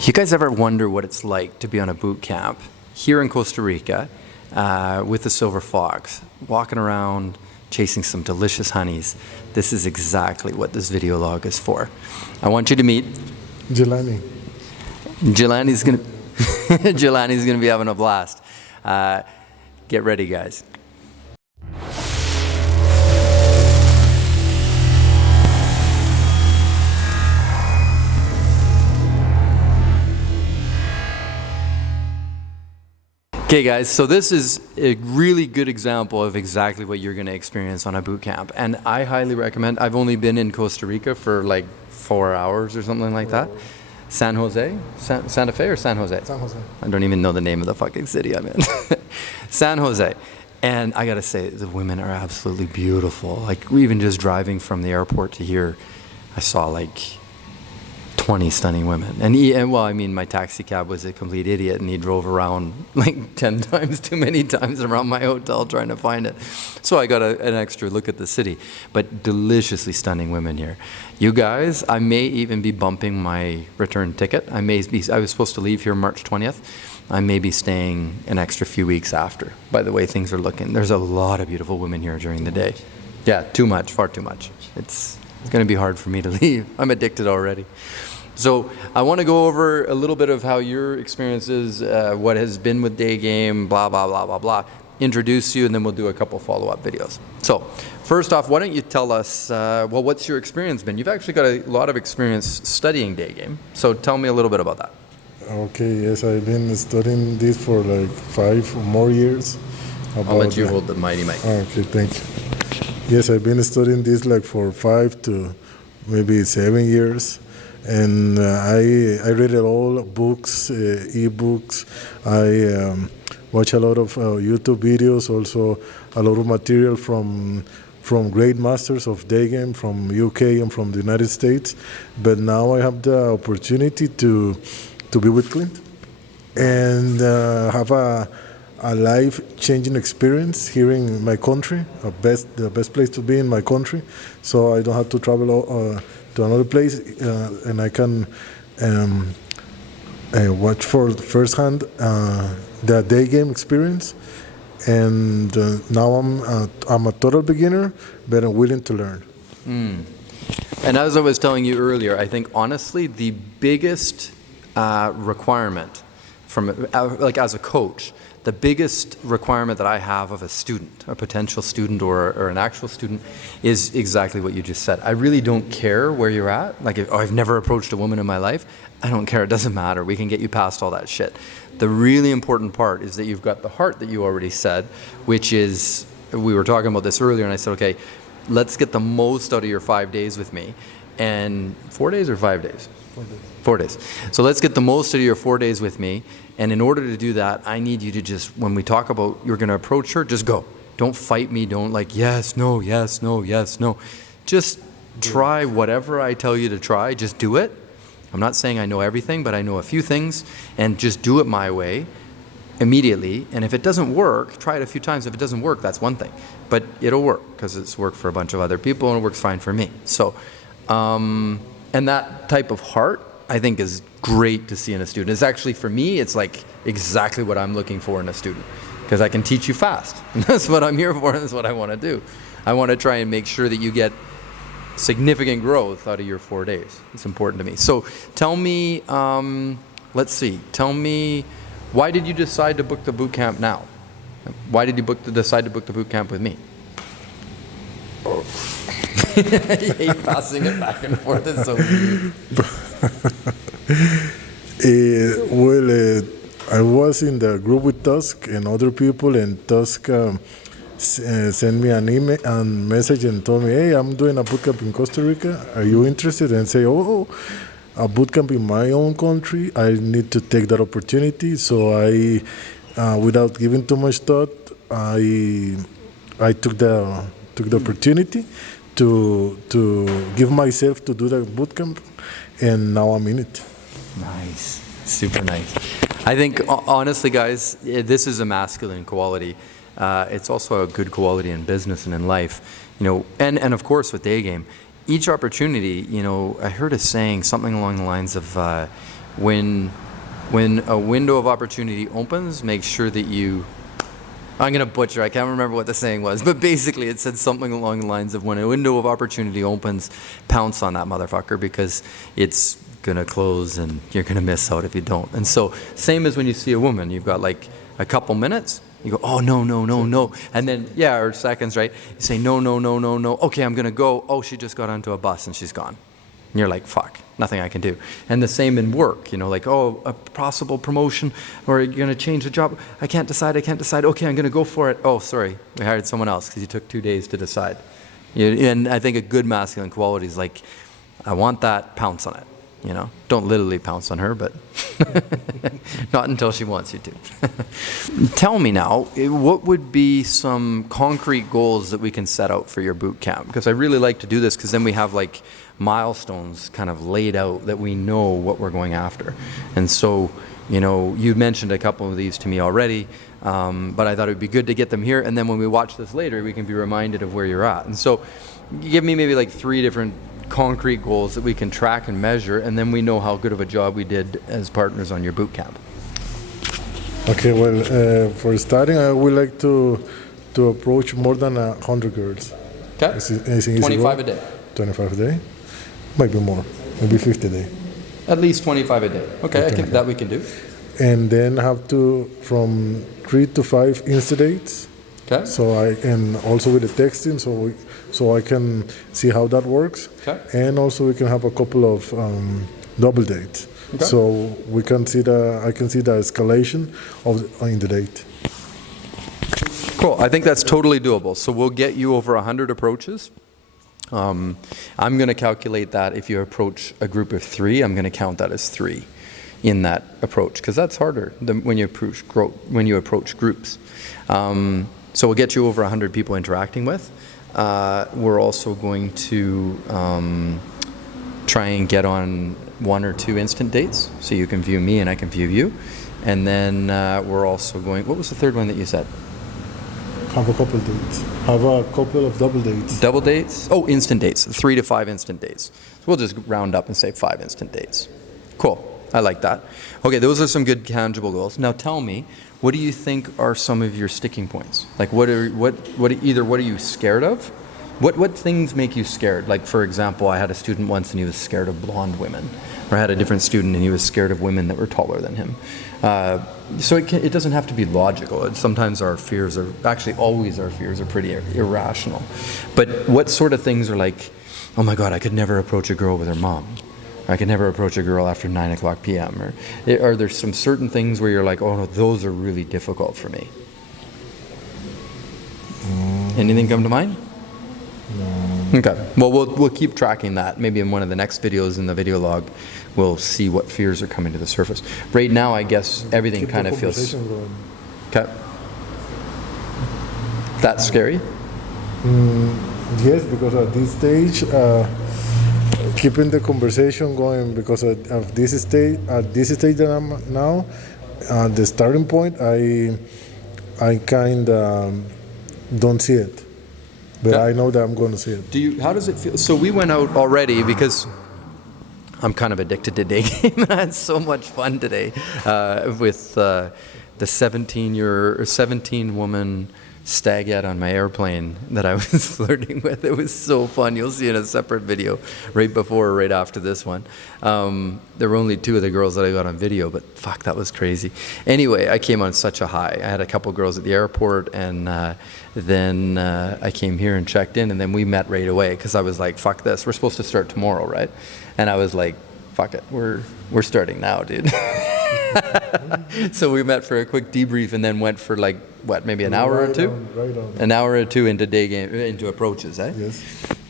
You guys ever wonder what it's like to be on a boot camp here in Costa Rica with the silverfox, walking around, chasing some delicious honeys? This is exactly what this video log is for. I want you to meet Jelani. Jelani's gonna Jelani's gonna be having a blast. Get ready, guys. Okay guys, so this is a really good example of exactly what you're going to experience on a boot camp. And I highly recommend, I've only been in Costa Rica for like 4 hours or something like that. San Jose? Santa Fe or San Jose? San Jose. I don't even know the name of the fucking city I'm in. San Jose. And I gotta say, the women are absolutely beautiful. Like even just driving from the airport to here, I saw like 20 stunning women. And well, I mean, my taxi cab was a complete idiot and he drove around like 10 times too many times around my hotel trying to find it. So I got an extra look at the city, but deliciously stunning women here. You guys, I may even be bumping my return ticket. I was supposed to leave here March 20th. I may be staying an extra few weeks after, by the way things are looking. There's a lot of beautiful women here during the day. Yeah, too much, far too much. It's going to be hard for me to leave. I'm addicted already. So I want to go over a little bit of how your experience is, what has been with daygame, blah, blah, blah, blah, blah. Introduce you, and then we'll do a couple follow-up videos. So first off, why don't you tell us, well, what's your experience been? You've actually got a lot of experience studying daygame. So tell me a little bit about that. Okay, yes, I've been studying this for like 5 or more years. I'll let you hold the mighty mic. Okay, thank you. Yes, I've been studying this like for 5 to maybe 7 years. And I read all books, e-books. I watch a lot of YouTube videos, also a lot of material from great masters of daygame from UK and from the United States. But now I have the opportunity to be with Clint and have a life-changing experience here in my country, the best place to be in my country. So I don't have to travel to another place, and I can watch for firsthand the day game experience. And now I'm a total beginner, but I'm willing to learn. And as I was telling you earlier, I think honestly the biggest requirement from like as a coach, the biggest requirement that I have of a student, a potential student or an actual student, is exactly what you just said. I really don't care where you're at. Like, I've never approached a woman in my life. I don't care. It doesn't matter. We can get you past all that shit. The really important part is that you've got the heart that you already said, which is, we were talking about this earlier, and I said, okay, let's get the most out of your 5 days with me. And 4 days or 5 days? 4 days. 4 days. So let's get the most out of your 4 days with me. And in order to do that, I need you to just, when we talk about you're going to approach her, just go. Don't fight me. Don't like, yes, no, yes, no, yes, no. Just try whatever I tell you to try. Just do it. I'm not saying I know everything, but I know a few things. And just do it my way immediately. And if it doesn't work, try it a few times. If it doesn't work, that's one thing. But it'll work because it's worked for a bunch of other people and it works fine for me. So, and that type of heart, I think, is great to see in a student. It's actually, for me, it's like exactly what I'm looking for in a student, because I can teach you fast. And that's what I'm here for, and that's what I want to do. I want to try and make sure that you get significant growth out of your 4 days. It's important to me. So tell me, let's see, tell me, why did you decide to book the boot camp now? Why did you decide to book the boot camp with me? You hate passing it back and forth. It's so weird. I was in the group with Tusk and other people, and Tusk sent me an email and message and told me, hey, I'm doing a bootcamp in Costa Rica. Are you interested? And say, oh, a bootcamp in my own country. I need to take that opportunity. So I, without giving too much thought, I took the opportunity to give myself to do the bootcamp, and now I'm in it. Nice, super nice. I think honestly, guys, this is a masculine quality. It's also a good quality in business and in life, you know, and of course with daygame. Each opportunity, you know, I heard a saying, something along the lines of when a window of opportunity opens, make sure that you, I'm going to butcher, I can't remember what the saying was, but basically it said something along the lines of when a window of opportunity opens, pounce on that motherfucker, because it's going to close and you're going to miss out if you don't. And so same as when you see a woman, you've got like a couple minutes, you go, oh, no, no, no, no. And then, yeah, or seconds, right? You say, no, no, no, no, no. Okay, I'm going to go. Oh, she just got onto a bus and she's gone. And you're like, fuck, nothing I can do. And the same in work, you know, like, oh, a possible promotion, or you're going to change the job. I can't decide. Okay, I'm going to go for it. Oh, sorry, we hired someone else because you took 2 days to decide. And I think a good masculine quality is like, I want that, pounce on it. You know, don't literally pounce on her, but not until she wants you to. Tell me now, what would be some concrete goals that we can set out for your boot camp? Because I really like to do this, because then we have like milestones kind of laid out that we know what we're going after. And so, you know, you mentioned a couple of these to me already, but I thought it would be good to get them here. And then when we watch this later, we can be reminded of where you're at. And so give me maybe like 3 different concrete goals that we can track and measure, and then we know how good of a job we did as partners on your boot camp. Okay, well, for starting, I would like to approach more than 100 girls. Okay. Anything 25 a day. 25 a day? Might be more. Maybe 50 a day. At least 25 a day. Okay, I think that we can do. And then have to from 3 to 5 Insta dates. Okay. So and also with the texting, so I can see how that works. Okay. And also we can have a couple of double dates. Okay. So we can see I can see the escalation in the date. Cool. I think that's totally doable. So we'll get you over 100 approaches. I'm going to calculate that if you approach a group of 3, I'm going to count that as 3 in that approach, because that's harder than when you approach groups. So we'll get you over 100 people interacting with. We're also going to try and get on 1 or 2 instant dates, so you can view me and I can view you. And then we're also going, what was the third one that you said? Have a couple dates. Have a couple of double dates. Double dates? Oh, instant dates. 3 to 5 instant dates. So we'll just round up and say 5 instant dates. Cool. I like that. Okay, those are some good tangible goals. Now tell me, what do you think are some of your sticking points? Like what are you scared of? What things make you scared? Like, for example, I had a student once and he was scared of blonde women. Or I had a different student and he was scared of women that were taller than him. So it doesn't have to be logical. Sometimes our fears are, actually always our fears are pretty irrational. But what sort of things are like, oh my God, I could never approach a girl with her mom. I could never approach a girl after 9 o'clock p.m. Or are there some certain things where you're like, oh no, those are really difficult for me? Anything come to mind? No. Okay. Well, we'll keep tracking that. Maybe in one of the next videos in the video log, we'll see what fears are coming to the surface. Right now, I guess everything kind of feels. Okay. That's scary? Yes, because at this stage, keeping the conversation going, because at this stage that I'm now, at the starting point, I kind of don't see it, but I know that I'm going to see it. How does it feel? So we went out already because I'm kind of addicted to daygame. I had so much fun today with the 17 woman stagette on my airplane that I was flirting with. It was so fun. You'll see in a separate video right before or right after this one. There were only 2 of the girls that I got on video, but fuck, that was crazy. Anyway, I came on such a high. I had a couple girls at the airport, and then I came here and checked in, and then we met right away because I was like, fuck this. We're supposed to start tomorrow, right? And I was like, fuck it. We're starting now, dude. So we met for a quick debrief and then went for like, what, maybe an hour or 2? Right on. An hour or 2 into daygame, into approaches, eh? Yes.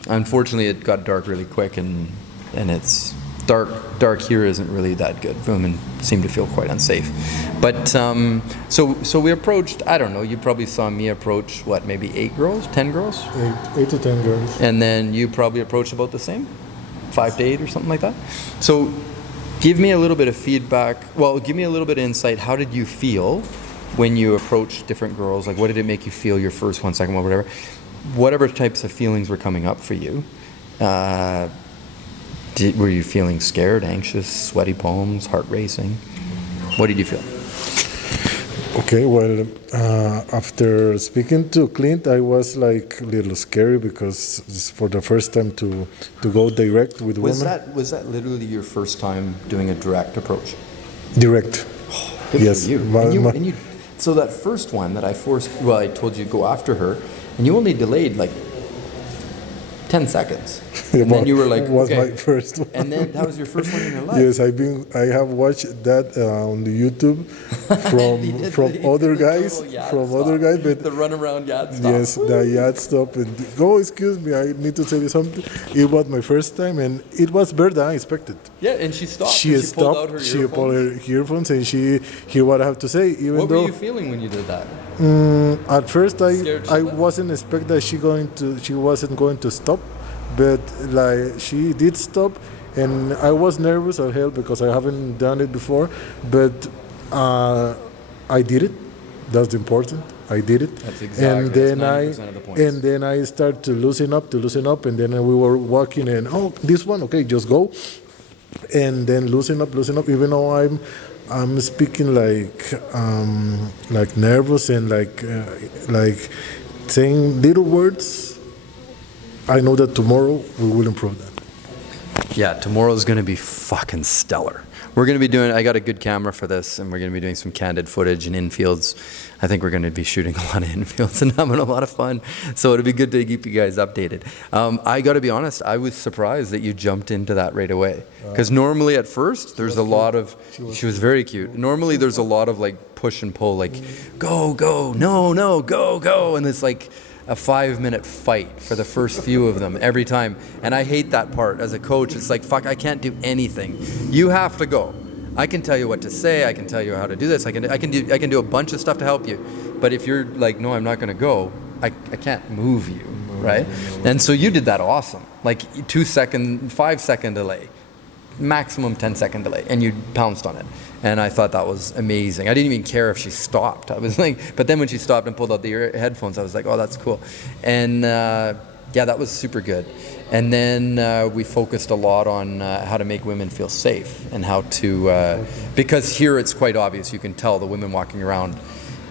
Unfortunately, it got dark really quick, and it's dark here isn't really that good. Women seem to feel quite unsafe. But so we approached, I don't know, you probably saw me approach, what, maybe 8 girls, 10 girls? 8 to 10 girls. And then you probably approached about the same? 5 to 8 or something like that? So give me a little bit of feedback. Well, give me a little bit of insight. How did you feel when you approached different girls? Like, what did it make you feel, your first one, second one, whatever types of feelings were coming up for you? Were you feeling scared, anxious, sweaty palms, heart racing? What did you feel? Okay, well, after speaking to Clint, I was like a little scary because it's for the first time to go direct with women. Was that literally your first time doing a direct approach? Direct. Good Yes. for you. So that first one that I told you to go after her, and you only delayed like 10 seconds. And then you were like, was okay. my first one. And then that was your first one in your life. Yes, I have watched that on the YouTube from other guys, but the run around yacht stop. yes, the yacht stop and excuse me, I need to tell you something. It was my first time and it was better than I expected. Yeah, and she stopped. She pulled out her She earphones. pulled her earphones and she heard what I have to say. What were you feeling when you did that? At first, Scared I shitless? wasn't expect that she wasn't going to stop, but like she did stop, and I was nervous as hell because I haven't done it before, but I did it. That's important. I did it. That's exactly. And then that's 90% of the points. and then I started to loosen up, and then we were walking, and this one, okay, just go, and then loosen up. Even though I'm speaking like nervous and like saying little words. I know that tomorrow we will improve that. Yeah, tomorrow's going to be fucking stellar. We're going to be doing, I got a good camera for this, and we're going to be doing some candid footage and infields. I think we're going to be shooting a lot of infields and having a lot of fun. So it'll be good to keep you guys updated. I got to be honest, I was surprised that you jumped into that right away. Because normally at first, there's a lot of, she was very cute. Normally there's a lot of like push and pull, like go, no, go. And it's like a 5-minute fight for the first few of them every time. And I hate that part. As a coach, it's like, fuck, I can't do anything. You have to go. I can tell you what to say. I can tell you how to do this. I can do a bunch of stuff to help you. But if you're like, no, I'm not going to go, I can't move you, right? And so you did that awesome. Like 5-second delay, maximum 10-second delay, and you pounced on it. And I thought that was amazing. I didn't even care if she stopped. I was like, but then when she stopped and pulled out the headphones, I was like, oh, that's cool. And yeah, that was super good. And then we focused a lot on how to make women feel safe and how to, because here it's quite obvious. You can tell the women walking around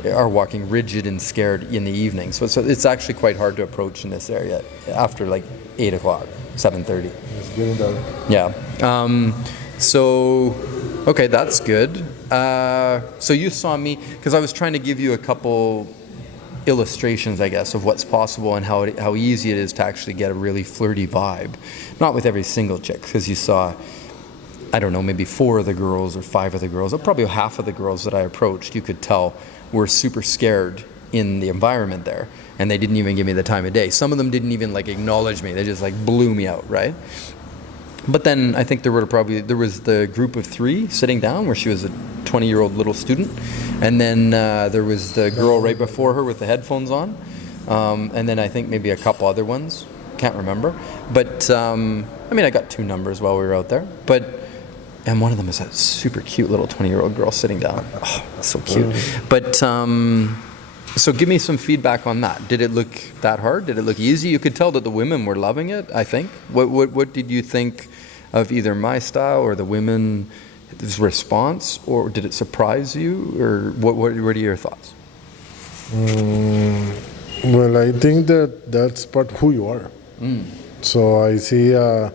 are walking rigid and scared in the evening. So it's actually quite hard to approach in this area after like 8 o'clock, 7:30. It's getting dark. Yeah. So, okay, that's good. So you saw me, because I was trying to give you a couple illustrations, I guess, of what's possible and how easy it is to actually get a really flirty vibe. Not with every single chick, because you saw, I don't know, maybe 4 of the girls or 5 of the girls, or probably half of the girls that I approached, you could tell were super scared in the environment there. And they didn't even give me the time of day. Some of them didn't even like acknowledge me. They just like blew me out, right? But then I think there was the group of 3 sitting down where she was a 20-year-old little student. And then there was the girl right before her with the headphones on. And then I think maybe a couple other ones. Can't remember. But, I mean, I got 2 numbers while we were out there. And one of them was a super cute little 20-year-old girl sitting down. Oh, that's so cute. But, so give me some feedback on that. Did it look that hard? Did it look easy? You could tell that the women were loving it, I think. What did you think of either my style or the women's response? Or did it surprise you? Or what are your thoughts? Well, I think that's part of who you are. So I see a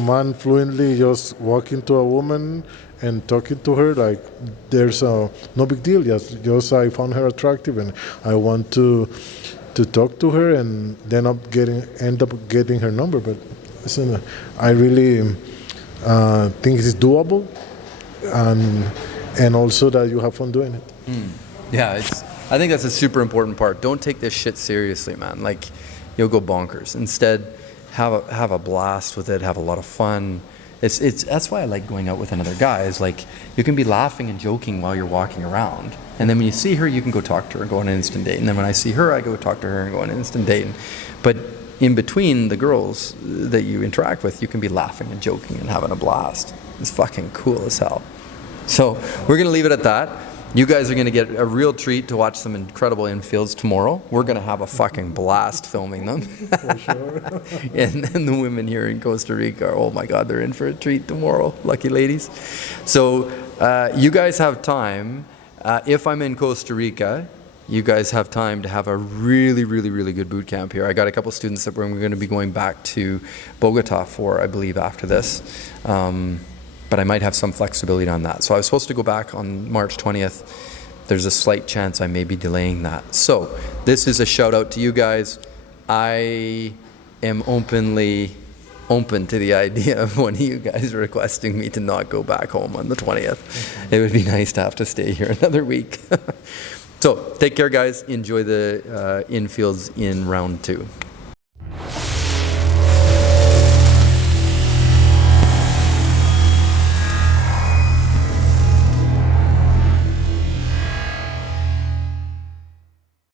man fluently just walking to a woman and talking to her like there's no big deal. Just I found her attractive and I want to talk to her and then end up getting her number. But listen, I really think it's doable and also that you have fun doing it. Yeah, I think that's a super important part. Don't take this shit seriously, man. Like, you'll go bonkers. Instead, have a blast with it. Have a lot of fun. That's why I like going out with another guy. Is like you can be laughing and joking while you're walking around, and then when you see her, you can go talk to her and go on an instant date. And then when I see her, I go talk to her and go on an instant date. But in between the girls that you interact with, you can be laughing and joking and having a blast. It's fucking cool as hell. So we're gonna leave it at that. You guys are going to get a real treat to watch some incredible infields tomorrow. We're going to have a fucking blast filming them. For sure. and the women here in Costa Rica, oh my God, they're in for a treat tomorrow. Lucky ladies. So you guys have time. If I'm in Costa Rica, you guys have time to have a really, really, really good boot camp here. I got a couple students that we're going to be going back to Bogota for, I believe, after this. But I might have some flexibility on that. So I was supposed to go back on March 20th. There's a slight chance I may be delaying that. So this is a shout out to you guys. I am openly open to the idea of one of you guys requesting me to not go back home on the 20th. It would be nice to have to stay here another week. So take care, guys. Enjoy the infields in round 2.